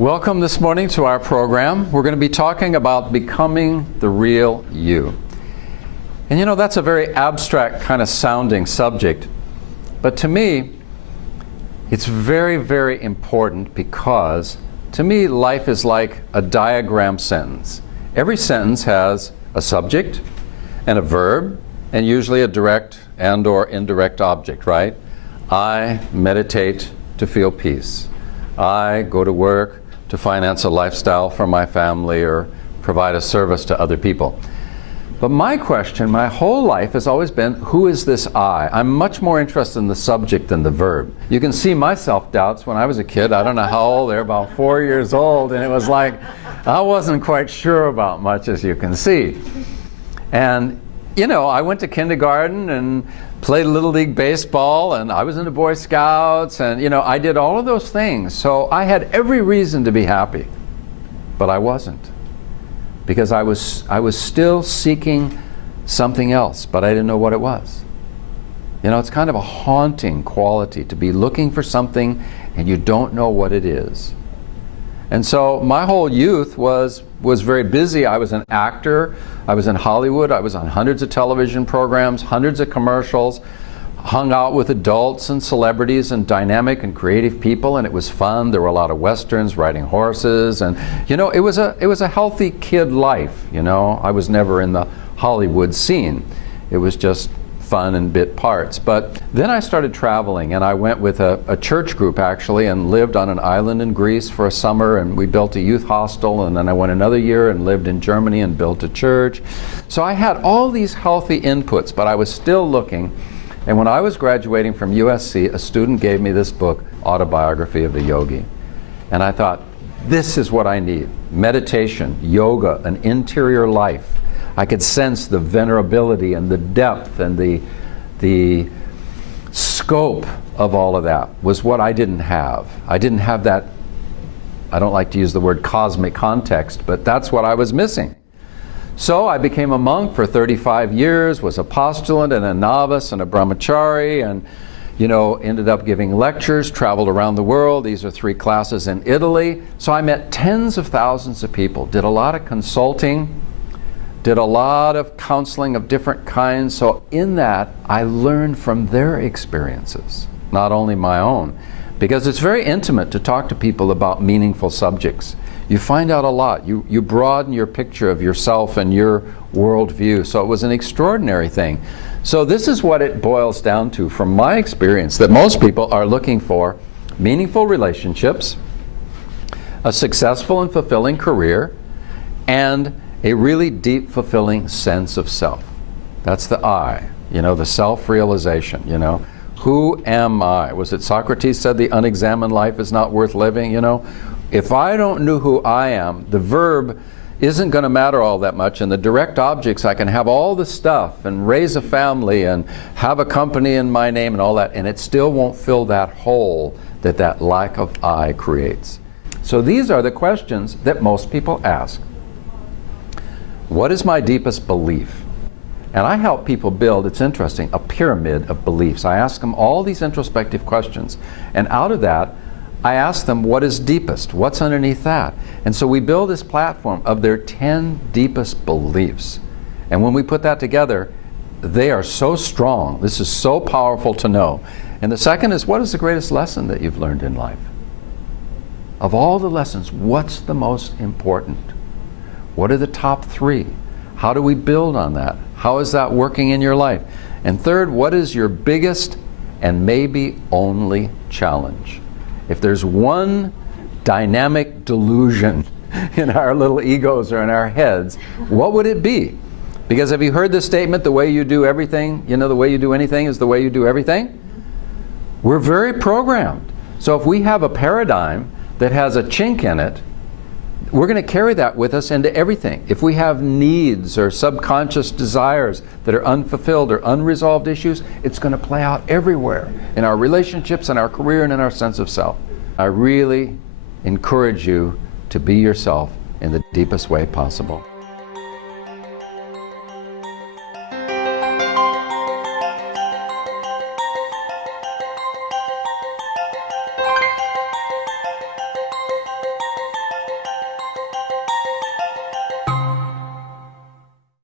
Welcome this morning to our program. We're going to be talking about becoming the real you. And you know, that's a very abstract kind of sounding subject. But to me, it's very, very important because to me, life is like a diagram sentence. Every sentence has a subject and a verb and usually a direct and or indirect object, right? I meditate to feel peace. I go to work to finance a lifestyle for my family or provide a service to other people. But my question, my whole life has always been, who is this I? I'm much more interested in the subject than the verb. You can see my self-doubts when I was a kid. I don't know how old, they're about 4 years old, and it was like, I wasn't quite sure about much, as you can see. And you know, I went to kindergarten and played Little League baseball, and I was in the Boy Scouts, and you know, I did all of those things. So I had every reason to be happy, but I wasn't. Because I was still seeking something else, but I didn't know what it was. You know, it's kind of a haunting quality to be looking for something and you don't know what it is. And so my whole youth was very busy. I was an actor. I was in Hollywood. I was on hundreds of television programs, hundreds of commercials, hung out with adults and celebrities and dynamic and creative people, and it was fun. There were a lot of westerns, riding horses, and you know, it was a healthy kid life. You know, I was never in the Hollywood scene. It was just fun and bit parts. But then I started traveling, and I went with a church group actually and lived on an island in Greece for a summer, and we built a youth hostel, and then I went another year and lived in Germany and built a church. So I had all these healthy inputs, but I was still looking. And when I was graduating from USC, a student gave me this book, Autobiography of a Yogi. And I thought, this is what I need. Meditation, yoga, an interior life. I could sense the venerability and the depth and the scope of all of that was what I didn't have. I didn't have that, I don't like to use the word cosmic context, but that's what I was missing. So I became a monk for 35 years, was a postulant and a novice and a brahmachari, and you know, ended up giving lectures, traveled around the world. These are 3 classes in Italy. So I met tens of thousands of people, did a lot of consulting, did a lot of counseling of different kinds. So in that, I learned from their experiences, not only my own, because it's very intimate to talk to people about meaningful subjects. You find out a lot. You broaden your picture of yourself and your worldview. So it was an extraordinary thing. So this is what it boils down to from my experience, that most people are looking for meaningful relationships, a successful and fulfilling career, and a really deep, fulfilling sense of self. That's the I, you know, the self-realization, you know. Who am I? Was it Socrates said the unexamined life is not worth living, you know? If I don't know who I am, the verb isn't going to matter all that much, and the direct objects, I can have all the stuff and raise a family and have a company in my name and all that, and it still won't fill that hole that that lack of I creates. So these are the questions that most people ask. What is my deepest belief? And I help people build, it's interesting, a pyramid of beliefs. I ask them all these introspective questions, and out of that, I ask them what is deepest, what's underneath that. And so we build this platform of their 10 deepest beliefs. And when we put that together, they are so strong. This is so powerful to know. And the second is, what is the greatest lesson that you've learned in life? Of all the lessons, what's the most important? What are the top 3? How do we build on that? How is that working in your life? And third, what is your biggest and maybe only challenge? If there's one dynamic delusion in our little egos or in our heads, what would it be? Because have you heard this statement, the way you do everything, you know, the way you do anything is the way you do everything? We're very programmed. So if we have a paradigm that has a chink in it, we're going to carry that with us into everything. If we have needs or subconscious desires that are unfulfilled or unresolved issues, it's going to play out everywhere in our relationships, in our career, and in our sense of self. I really encourage you to be yourself in the deepest way possible.